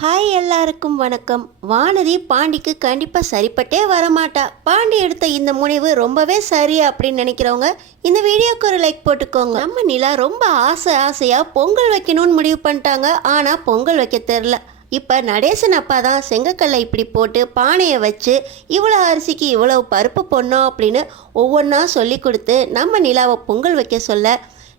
Hi எல்லாருக்கும் வணக்கம். வானதி பாண்டிக்கு கண்டிப்பாக சரிப்பட்டே வரமாட்டா. பாண்டி எடுத்த இந்த முடிவு ரொம்பவே சரி அப்படின்னு நினைக்கிறவங்க இந்த வீடியோக்கு ஒரு லைக் போட்டுக்கோங்க. நம்ம நிலா ரொம்ப ஆசையாக பொங்கல் வைக்கணும்னு முடிவு பண்ணிட்டாங்க. ஆனால் பொங்கல் வைக்க தெரில. இப்போ நடேசன் அப்பா தான் செங்கக்கல்லை இப்படி போட்டு பானையை வச்சு இவ்வளோ அரிசிக்கு இவ்வளோ பருப்பு போடணும் அப்படின்னு ஒவ்வொன்றா சொல்லி கொடுத்து நம்ம நிலாவை பொங்கல் வைக்க சொல்ல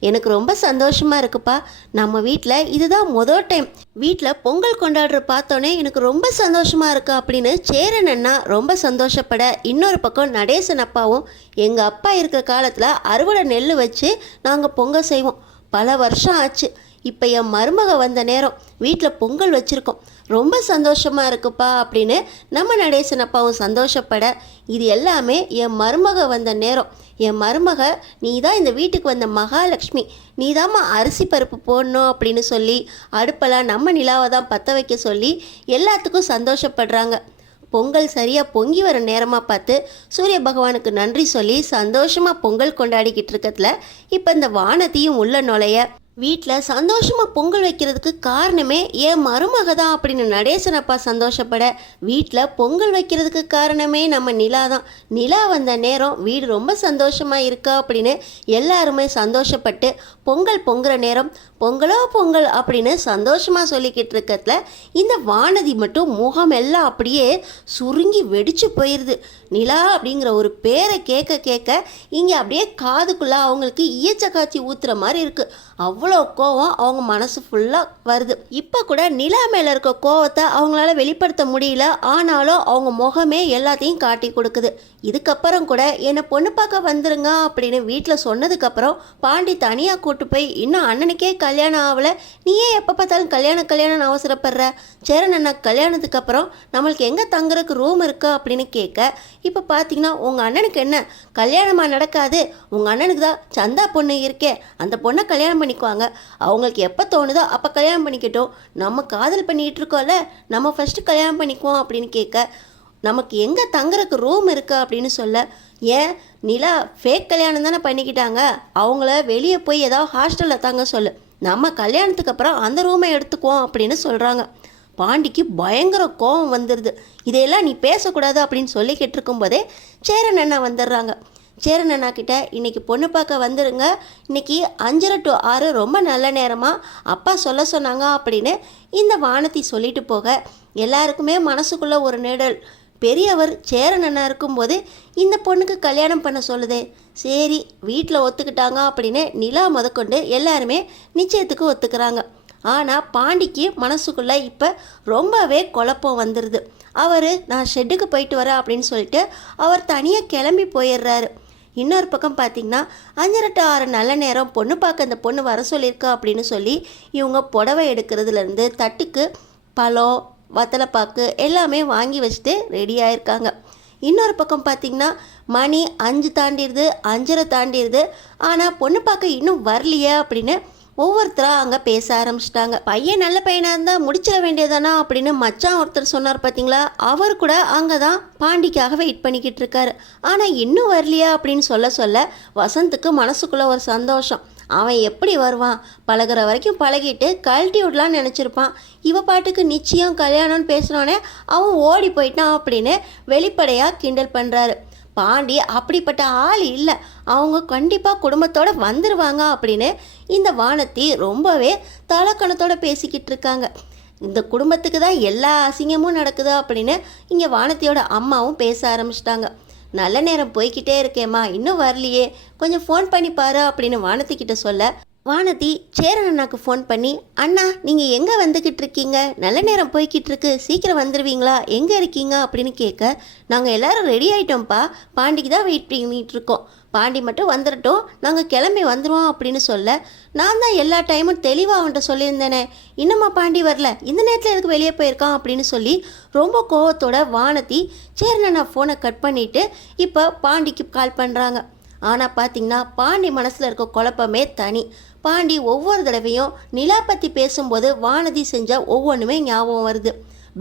எனக்கு ரொம்ப சந்தோஷமாக இருக்குப்பா. நம்ம வீட்டில் இதுதான் முதல் டைம் வீட்டில் பொங்கல் கொண்டாடுற பார்த்தோன்னே எனக்கு ரொம்ப சந்தோஷமாக இருக்கு அப்படின்னு சேரன் அண்ணா ரொம்ப சந்தோஷப்பட, இன்னொரு பக்கம் நடேசன் அப்பாவும் எங்கள் அப்பா இருக்கிற காலத்தில் அறுவடை நெல் வச்சு நாங்கள் பொங்கல் செய்வோம். பல வருஷம் ஆச்சு. இப்போ என் மருமக வந்த நேரம் வீட்டில் பொங்கல் வச்சுருக்கோம். ரொம்ப சந்தோஷமாக இருக்குப்பா அப்படின்னு நம்ம நடேசன் அப்பாவும் சந்தோஷப்பட, இது எல்லாமே என் மருமக வந்த நேரம். என் மருமக நீ தான் இந்த வீட்டுக்கு வந்த மகாலட்சுமி, நீ தாம்மா அரிசி பருப்பு போடணும் அப்படின்னு சொல்லி அடுப்பெல்லாம் நம்ம நிலாவை தான் பற்ற வைக்க சொல்லி எல்லாத்துக்கும் சந்தோஷப்படுறாங்க. பொங்கல் சரியாக பொங்கி வர நேரமாக பார்த்து சூரிய பகவானுக்கு நன்றி சொல்லி சந்தோஷமாக பொங்கல் கொண்டாடிக்கிட்டு இருக்கிறதுல இப்போ இந்த வானத்தையும் உள்ள நுழைய வீட்டில் சந்தோஷமாக பொங்கல் வைக்கிறதுக்கு காரணமே என் மருமக தான் அப்படின்னு நடேசன் அப்பா சந்தோஷப்பட, வீட்டில் பொங்கல் வைக்கிறதுக்கு காரணமே நம்ம நிலா தான். நிலா வந்த நேரம் வீடு ரொம்ப சந்தோஷமாக இருக்கா அப்படின்னு எல்லாருமே சந்தோஷப்பட்டு பொங்கல் பொங்குற நேரம் பொங்கலோ பொங்கல் அப்படின்னு சந்தோஷமாக சொல்லிக்கிட்டு இருக்கிறதுல இந்த வானதி மட்டும் முகம் எல்லாம் அப்படியே சுருங்கி வெடிச்சு போயிடுது. நிலா அப்படிங்கிற ஒரு பேரை கேட்க கேட்க இங்கே அப்படியே காதுக்குள்ளே அவங்களுக்கு ஈயச்ச காய்ச்சி ஊற்றுற மாதிரி இருக்குது. அவ்வளோ கோவம் அவங்க மனசு ஃபுல்லாக வருது. இப்போ கூட நிலா மேலே இருக்க கோவத்தை அவங்களால வெளிப்படுத்த முடியல. ஆனாலும் அவங்க முகமே எல்லாத்தையும் காட்டி கொடுக்குது. இதுக்கப்புறம் கூட என்னை பொண்ணு பார்க்க வந்துருங்க அப்படின்னு வீட்டில் சொன்னதுக்கப்புறம் பாண்டி தனியாக கூட்டு போய் இன்னும் அண்ணனுக்கே கல்யாணம் ஆகலை, நீயே எப்போ பார்த்தாலும் கல்யாணம் அவசரப்படுற, சேரன் அண்ணா கல்யாணத்துக்கு அப்புறம் நம்மளுக்கு எங்கே தங்குறதுக்கு ரூம் இருக்கா அப்படின்னு கேட்க, இப்போ பார்த்தீங்கன்னா உங்கள் அண்ணனுக்கு என்ன கல்யாணமாக நடக்காது, உங்கள் அண்ணனுக்கு தான் சந்தா பொண்ணு இருக்கே, அந்த பொண்ணை கல்யாணம் பண்ணிக்குவாங்க, அவங்களுக்கு எப்போ தோணுதோ அப்போ கல்யாணம் பண்ணிக்கிட்டோம், நம்ம காதல் பண்ணிகிட்டு இருக்கோம்ல, நம்ம ஃபஸ்ட்டு கல்யாணம் பண்ணிக்குவோம் அப்படின்னு கேட்க, நமக்கு எங்கே தங்குறதுக்கு ரூம் இருக்கா அப்படின்னு சொல்ல, ஏன் நிலா ஃபேக் கல்யாணம் தானே பண்ணிக்கிட்டாங்க, அவங்கள வெளியே போய் ஏதாவது ஹாஸ்டலில் தங்க சொல்லு, நம்ம கல்யாணத்துக்கு அப்புறம் அந்த ரூமை எடுத்துக்குவோம் அப்படின்னு சொல்கிறாங்க. பாண்டிக்கு பயங்கர கோபம் வந்துடுது. இதையெல்லாம் நீ பேசக்கூடாது அப்படின்னு சொல்லிக்கிட்டு இருக்கும்போதே சேரன் அண்ணா வந்துடுறாங்க. சேரன் அண்ணா கிட்ட இன்னைக்கு பொண்ணு பார்க்க வந்துடுங்க, இன்னைக்கு 5:30 to 6 ரொம்ப நல்ல நேரமாக அப்பா சொல்ல சொன்னாங்க அப்படின்னு இந்த வானதி சொல்லிட்டு போக எல்லாருக்குமே மனசுக்குள்ளே ஒரு நிழல். பெரியவர் சேரன் அண்ணா இருக்கும்போது இந்த பொண்ணுக்கு கல்யாணம் பண்ண சொல்லுதே, சரி வீட்டில் ஒத்துக்கிட்டாங்க அப்படின்னு நிலா முதற்கொண்டு எல்லாருமே நிச்சயத்துக்கு ஒத்துக்கிறாங்க. ஆனால் பாண்டிக்கு மனசுக்குள்ளே இப்போ ரொம்பவே குழப்பம் வந்துடுது. அவர் நான் ஷெட்டுக்கு போயிட்டு வரேன் அப்படின்னு சொல்லிட்டு அவர் தனியாக கிளம்பி போயிடுறாரு. இன்னொரு பக்கம் பார்த்திங்கன்னா 5:30 to 6 நல்ல நேரம் பொண்ணு பார்க்க அந்த பொண்ணு வர சொல்லியிருக்கா அப்படின்னு சொல்லி இவங்க புடவை எடுக்கிறதுலேருந்து தட்டுக்கு பழம் வத்தலைப்பாக்கு எல்லாமே வாங்கி வச்சுட்டு ரெடி ஆகிருக்காங்க. இன்னொரு பக்கம் பார்த்திங்கன்னா மணி 5 தாண்டிடுது, 5:30 தாண்டிடுது. ஆனால் பொண்ணு பார்க்க இன்னும் வரலையே அப்படின்னு ஒவ்வொருத்தராக அங்கே பேச ஆரம்பிச்சிட்டாங்க. பையன் நல்ல பையனாக இருந்தால் முடிச்சிட வேண்டியதானா அப்படின்னு மச்சான் ஒருத்தர் சொன்னார் பார்த்தீங்களா, அவர் கூட அங்கே தான் பாண்டிக்காக வெயிட் பண்ணிக்கிட்டு இருக்காரு. ஆனால் இன்னும் வரலையா அப்படின்னு சொல்ல வசந்துக்கு மனசுக்குள்ளே ஒரு சந்தோஷம். அவன் எப்படி வருவான், பழகிற வரைக்கும் பழகிட்டு கழட்டி விடலான்னு நினச்சிருப்பான். இவ பாட்டுக்கு நிச்சயம் கல்யாணம்னு பேசினோன்னே அவன் ஓடி போயிட்டான் அப்படின்னு வெளிப்படையாக கிண்டல் பண்ணுறாரு. பாண்டி அப்படிப்பட்ட ஆள் இல்லை, அவங்க கண்டிப்பாக குடும்பத்தோடு வந்துடுவாங்க அப்படின்னு இந்த வானத்தி ரொம்பவே தலக்கணத்தோடு பேசிக்கிட்டு இருக்காங்க. இந்த குடும்பத்துக்கு தான் எல்லா அசிங்கமும் நடக்குது அப்படின்னு இங்கே வானத்தியோட அம்மாவும் பேச ஆரம்பிச்சிட்டாங்க. நல்ல நேரம் போய்கிட்டே இருக்கேம்மா, இன்னும் வரலையே, கொஞ்சம் ஃபோன் பண்ணி பாரு அப்படின்னு வானத்திக்கிட்ட சொல்ல, வானதி சேரன் அண்ணாக்கு ஃபோன் பண்ணி, அண்ணா நீங்கள் எங்கே வந்துக்கிட்டு இருக்கீங்க, நல்ல நேரம் போய்கிட்டு இருக்கு, சீக்கிரம் வந்துடுவீங்களா, எங்கே இருக்கீங்க அப்படின்னு கேட்க, நாங்கள் எல்லோரும் ரெடி ஆகிட்டோம்ப்பா, பாண்டிக்கு தான் வெயிட் பண்ணிகிட்டு இருக்கோம், பாண்டி மட்டும் வந்துடட்டும், நாங்கள் கிளம்பி வந்துடுவோம் அப்படின்னு சொல்ல, நான் தான் எல்லா டைமும் தெளிவாக அவன்கிட்ட சொல்லியிருந்தேனே, இன்னும்மா பாண்டி வரல, இந்த நேரத்தில் எதுக்கு வெளியே போயிருக்கான் அப்படின்னு சொல்லி ரொம்ப கோவத்தோட வானதி சேரன் அண்ணா ஃபோனை கட் பண்ணிவிட்டு இப்போ பாண்டிக்கு கால் பண்ணுறாங்க. ஆனால் பார்த்திங்கன்னா பாண்டி மனசில் இருக்க குழப்பமே தனி. பாண்டி ஒவ்வொரு தடவையும் நிலா பற்றி பேசும்போது வானதி செஞ்ச ஒவ்வொன்றுமே ஞாபகம் வருது.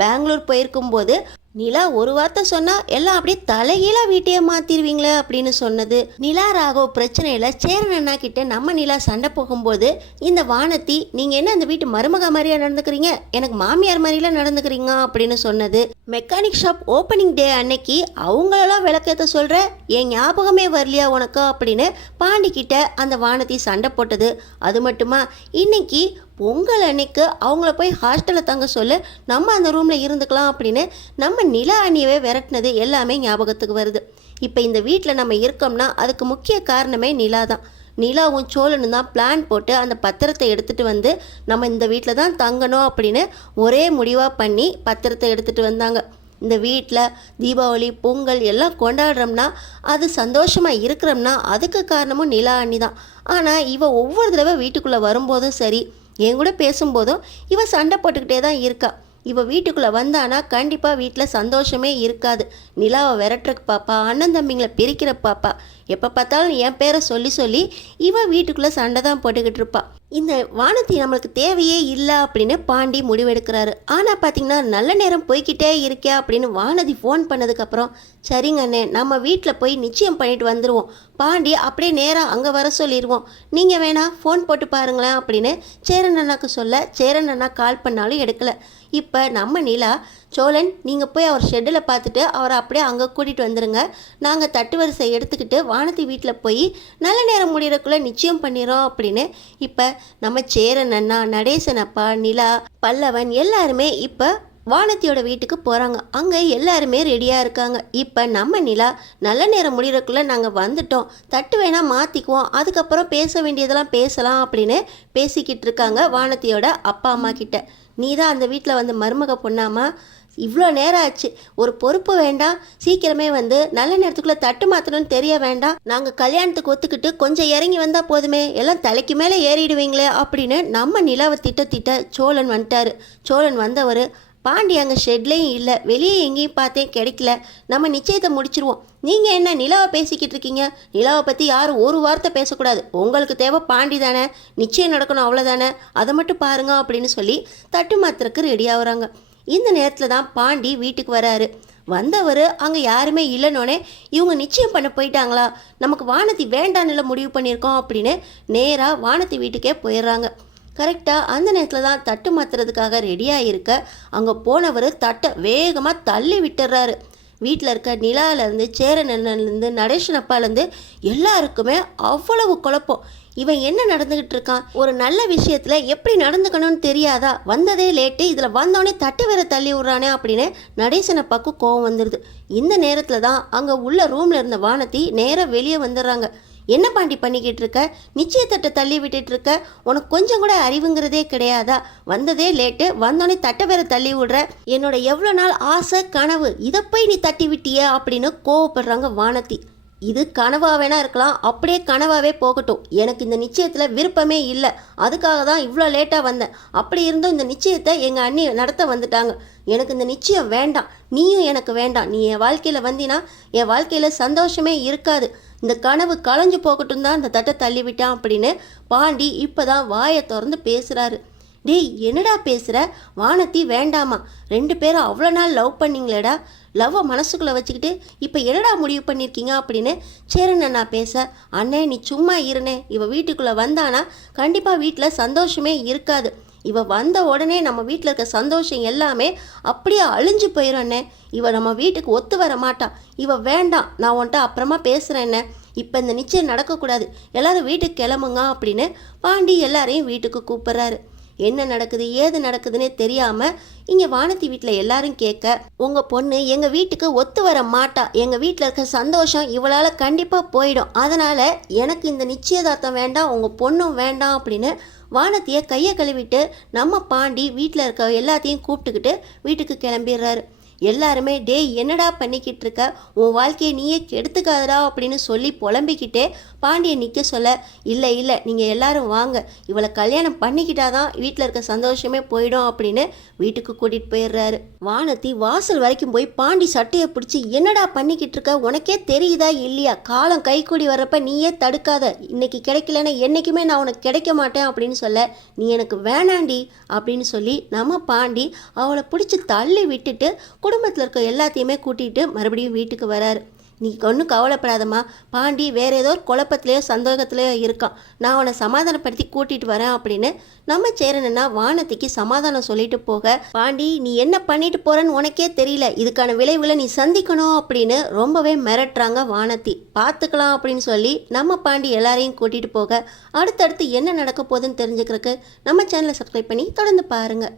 பெங்களூர் போயிருக்கும்போது நிலா ஒரு வார்த்தை சொன்னா எல்லாம் அப்படியே தலைகீழா வீட்டையே மாத்திருவீங்களே அப்படின்னு சொன்னது. நிலா ராகவ் பிரச்சனையில சேரன் அண்ணா கிட்ட நம்ம நிலா சண்டை போகும்போது இந்த வானதி, நீங்க என்ன அந்த வீட்டு மருமக மாதிரியா நடந்துக்கிறீங்க, எனக்கு மாமியார் மாதிரிலாம் நடந்துக்கிறீங்க அப்படின்னு சொன்னது. மெக்கானிக் ஷாப் ஓப்பனிங் டே அன்னைக்கு அவங்களெல்லாம் விளக்கத்தை சொல்ற, என் ஞாபகமே வரலையா உனக்கு அப்படின்னு பாண்டி கிட்ட அந்த வானதி சண்டை போட்டது. அது மட்டுமா, இன்னைக்கு பொங்கல் அன்னைக்கு அவங்கள போய் ஹாஸ்டலில் தங்க சொல்லு, நம்ம அந்த ரூமில் இருந்துக்கலாம் அப்படின்னு நம்ம நிலா அண்ணியவே விரட்டினது எல்லாமே ஞாபகத்துக்கு வருது. இப்போ இந்த வீட்டில் நம்ம இருக்கோம்னா அதுக்கு முக்கிய காரணமே நிலா தான். நிலாவும் சோழனும் தான் பிளான் போட்டு அந்த பத்திரத்தை எடுத்துகிட்டு வந்து நம்ம இந்த வீட்டில் தான் தங்கணும் அப்படின்னு ஒரே முடிவாக பண்ணி பத்திரத்தை எடுத்துகிட்டு வந்தாங்க. இந்த வீட்டில் தீபாவளி பொங்கல் எல்லாம் கொண்டாடுறோம்னா அது சந்தோஷமாக இருக்கிறோம்னா அதுக்கு காரணமும் நிலா அண்ணி தான். ஆனால் இவ ஒவ்வொரு தடவை வீட்டுக்குள்ளே வரும்போதும் சரி, என் கூட பேசும்போதும் இவ சண்டை போட்டுக்கிட்டே தான் இருக்கா. இவ வீட்டுக்குள்ளே வந்தானா கண்டிப்பாக வீட்டில் சந்தோஷமே இருக்காது. நிலாவை விரட்டுறக்கு பாப்பா, அண்ணன் தம்பிங்களை பிரிக்கிற பாப்பா, எப்போ பார்த்தாலும் என் பேரை சொல்லி சொல்லி இவ வீட்டுக்குள்ளே சண்டை தான் போட்டுக்கிட்டு இருப்பா. இந்த வானதி நம்மளுக்கு தேவையே இல்லை அப்படின்னு பாண்டி முடிவெடுக்கிறாரு. ஆனால் பார்த்தீங்கன்னா நல்ல நேரம் போய்கிட்டே இருக்கே அப்படின்னு வானதி ஃபோன் பண்ணதுக்கப்புறம், சரிங்க அண்ணே நம்ம வீட்டில் போய் நிச்சயம் பண்ணிட்டு வந்துடுவோம், பாண்டி அப்படியே நேராக அங்கே வர சொல்லிடுவோம், நீங்கள் வேணா ஃபோன் போட்டு பாருங்களேன் அப்படின்னு சேரன் அண்ணாக்கு சொல்ல, சேரன் அண்ணா கால் பண்ணாலும் எடுக்கலை. இப்போ நம்ம நிலா, சோழன் நீங்கள் போய் அவர் ஷெட்டில் பார்த்துட்டு அவரை அப்படியே அங்கே கூட்டிகிட்டு வந்துடுங்க, நாங்கள் தட்டு வரிசை எடுத்துக்கிட்டு வானதி வீட்டில் போய் நல்ல நேரம் முடிகிறக்குள்ளே நிச்சயம் பண்ணிடுறோம் அப்படின்னு இப்போ நம்ம சேரன் அண்ணா, நடேசன் அப்பா, நிலா, பல்லவன் எல்லாருமே இப்போ வானதியோட வீட்டுக்கு போகிறாங்க. அங்கே எல்லாருமே ரெடியாக இருக்காங்க. இப்போ நம்ம நிலா, நல்ல நேரம் முடிகிறக்குள்ளே நாங்கள் வந்துட்டோம், தட்டு வேணால் மாற்றிக்குவோம், அதுக்கப்புறம் பேச வேண்டியதெல்லாம் பேசலாம் அப்படின்னு பேசிக்கிட்டு இருக்காங்க வானதியோட அப்பா அம்மா கிட்ட. நீ தான் அந்த வீட்டில் வந்து மருமக பொண்ணாமா, இவ்வளோ நேரம் ஆச்சு, ஒரு பொறுப்பு வேண்டாம், சீக்கிரமே வந்து நல்ல நேரத்துக்குள்ளே தட்டு மாற்றணும்னு தெரிய வேண்டாம், நாங்கள் கல்யாணத்துக்கு ஒத்துக்கிட்டு கொஞ்சம் இறங்கி வந்தால் போதுமே, எல்லாம் தலைக்கு மேலே ஏறிடுவீங்களே அப்படின்னு நம்ம நிலாவை திட்ட சோழன் வந்துட்டார். சோழன் வந்தவர், பாண்டி அங்கே ஷெட்லேயும் இல்லை, வெளியே எங்கேயும் பார்த்தேன் கிடைக்கல, நம்ம நிச்சயத்தை முடிச்சிருவோம், நீங்கள் என்ன நிலாவை பேசிக்கிட்டு இருக்கீங்க, நிலாவை பற்றி யாரும் ஒரு வார்த்தை பேசக்கூடாது, உங்களுக்கு தேவை பாண்டி தானே, நிச்சயம் நடக்கணும் அவ்வளோதானே, அதை மட்டும் பாருங்க அப்படின்னு சொல்லி தட்டு மாத்திரக்கு ரெடி ஆகுறாங்க. இந்த நேரத்தில் தான் பாண்டி வீட்டுக்கு வராரு. வந்தவர் அங்கே யாருமே இல்லைனோடனே இவங்க நிச்சயம் பண்ண போயிட்டாங்களா, நமக்கு வானதி வேண்டான்னு முடிவு பண்ணியிருக்கோம் அப்படின்னு நேராக வானதி வீட்டுக்கே போயிடுறாங்க. கரெக்டாக அந்த நேரத்தில் தான் தட்டு மாற்றுறதுக்காக ரெடியாக இருக்க அங்கே போனவர் தட்டை வேகமாக தள்ளி விட்டுறாரு. வீட்டில் இருக்க நிலாவிலேருந்து சேரனன்லேருந்து நடேசன் அப்பாலேருந்து எல்லாருக்குமே அவ்வளவு குழப்பம். இவன் என்ன நடந்துக்கிட்டு இருக்கான், ஒரு நல்ல விஷயத்தில் எப்படி நடந்துக்கணும்னு தெரியாதா, வந்ததே லேட்டு, இதில் வந்தோடனே தட்டு வேற தள்ளி விட்றானே அப்படின்னு நடேசன் அப்பாவுக்கு கோவம் வந்துடுது. இந்த நேரத்தில் தான் அங்கே உள்ள ரூமில் இருந்த வானதி நேராக வெளியே வந்துடுறாங்க. என்ன பாண்டி பண்ணிக்கிட்டு இருக்க, நிச்சயத்தட்டை தள்ளி விட்டுட்டு இருக்க, உனக்கு கொஞ்சம் கூட அறிவுங்கிறதே கிடையாதா, வந்ததே லேட்டு, வந்தோடனே தட்டை வேற தள்ளி விடுற, என்னோட எவ்வளோ நாள் ஆசை கனவு இதை போய் நீ தட்டி விட்டிய அப்படின்னு கோவப்படுறாங்க வானதி. இது கனவா வேணா இருக்கலாம், அப்படியே கனவாவே போகட்டும், எனக்கு இந்த நிச்சயத்தில் விருப்பமே இல்லை, அதுக்காக தான் இவ்வளோ லேட்டாக வந்தேன், அப்படி இருந்தும் இந்த நிச்சயத்தை எங்கள் அண்ணி நடத்த வந்துட்டாங்க, எனக்கு இந்த நிச்சயம் வேண்டாம், நீயும் எனக்கு வேண்டாம், நீ என் வாழ்க்கையில் வந்தினா என் வாழ்க்கையில் சந்தோஷமே இருக்காது, இந்த கனவு களைஞ்சு போகட்டும் தான் இந்த தட்டை தள்ளி விட்டான் அப்படின்னு பாண்டி இப்போ தான் வாயை திறந்து பேசுகிறாரு. டேய் என்னடா பேசுகிற, வானதி வேண்டாமா, 2 பேரும் அவ்வளோ நாள் லவ் பண்ணிங்களேடா, லவ்வை மனசுக்குள்ளே வச்சுக்கிட்டு இப்போ என்னடா முடிவு பண்ணியிருக்கீங்க அப்படின்னு சேரன் அண்ணா பேச, அண்ணே நீ சும்மா இருனே, இவ வீட்டுக்குள்ளே வந்தானா கண்டிப்பாக வீட்டில் சந்தோஷமே இருக்காது, இவ வந்த உடனே நம்ம வீட்டில் இருக்க சந்தோஷம் எல்லாமே அப்படியே அழிஞ்சு போயிடும் அண்ணே, இவ நம்ம வீட்டுக்கு ஒத்து வர மாட்டா, இவ வேண்டாம், நான் உன்ட்ட அப்புறமா பேசுகிறேன் என்ன, இப்போ இந்த நிச்சயம் நடக்கக்கூடாது, எல்லாரும் வீட்டுக்கு கிளம்புங்க அப்படின்னு பாண்டி எல்லாரையும் வீட்டுக்கு கூப்பிட்றாரு. என்ன நடக்குது ஏது நடக்குதுன்னே தெரியாமல் இங்கே வானதி வீட்டில் எல்லாரும் கேட்க, உங்கள் பொண்ணு எங்கள் வீட்டுக்கு ஒத்து வர மாட்டா, எங்கள் வீட்டில் இருக்க சந்தோஷம் இவளால் கண்டிப்பாக போயிடும், அதனால் எனக்கு இந்த நிச்சயதார்த்தம் வேண்டாம், உங்கள் பொண்ணும் வேண்டாம் அப்படின்னு வானதியை கையை கழுவிட்டு நம்ம பாண்டி வீட்டில் இருக்க எல்லாத்தையும் கூப்பிட்டுக்கிட்டு வீட்டுக்கு கிளம்பிடுறாரு. எல்லாருமே டேய் என்னடா பண்ணிக்கிட்டு இருக்க, உன் வாழ்க்கையை நீயே கெடுத்துக்காதடா அப்படின்னு சொல்லி புலம்பிக்கிட்டே பாண்டியை நிற்க சொல்ல, இல்லை இல்லை நீங்கள் எல்லாரும் வாங்க, இவளை கல்யாணம் பண்ணிக்கிட்டாதான் வீட்டில் இருக்க சந்தோஷமே போயிடும் அப்படின்னு வீட்டுக்கு கூட்டிகிட்டு போயிடுறாரு. வானதி வாசல் வரைக்கும் போய் பாண்டி சட்டையை பிடிச்சி, என்னடா பண்ணிக்கிட்டு இருக்க, உனக்கே தெரியுதா இல்லையா, காலம் கைக்கூடி வர்றப்ப நீயே தடுக்காத, இன்னைக்கு கிடைக்கலன்னா என்றைக்குமே நான் உனக்கு கிடைக்க மாட்டேன் அப்படின்னு சொல்ல, நீ எனக்கு வேணாண்டி அப்படின்னு சொல்லி நம்ம பாண்டி அவளை பிடிச்சி தள்ளி விட்டுட்டு குடும்பத்தில் இருக்க எல்லாத்தையுமே கூட்டிகிட்டு மறுபடியும் வீட்டுக்கு வராரு. நீ ஒன்றும் கவலைப்படாதம்மா, பாண்டி வேற ஏதோ ஒரு குழப்பத்திலையோ சந்தோகத்திலையோ இருக்கான், நான் அவனை சமாதானப்படுத்தி கூட்டிகிட்டு வரேன் அப்படின்னு நம்ம சேரனா வானதிக்கு சமாதானம் சொல்லிட்டு போக, பாண்டி நீ என்ன பண்ணிட்டு போறன்னு உனக்கே தெரியல, இதுக்கான விளைவுகளை நீ சந்திக்கணும் அப்படின்னு ரொம்பவே மிரட்டுறாங்க வானதி. பார்த்துக்கலாம் அப்படின்னு சொல்லி நம்ம பாண்டி எல்லாரையும் கூட்டிகிட்டு போக, அடுத்தடுத்து என்ன நடக்க போகுதுன்னு தெரிஞ்சுக்கிறதுக்கு நம்ம சேனலை சப்ஸ்கிரைப் பண்ணி தொடர்ந்து பாருங்கள்.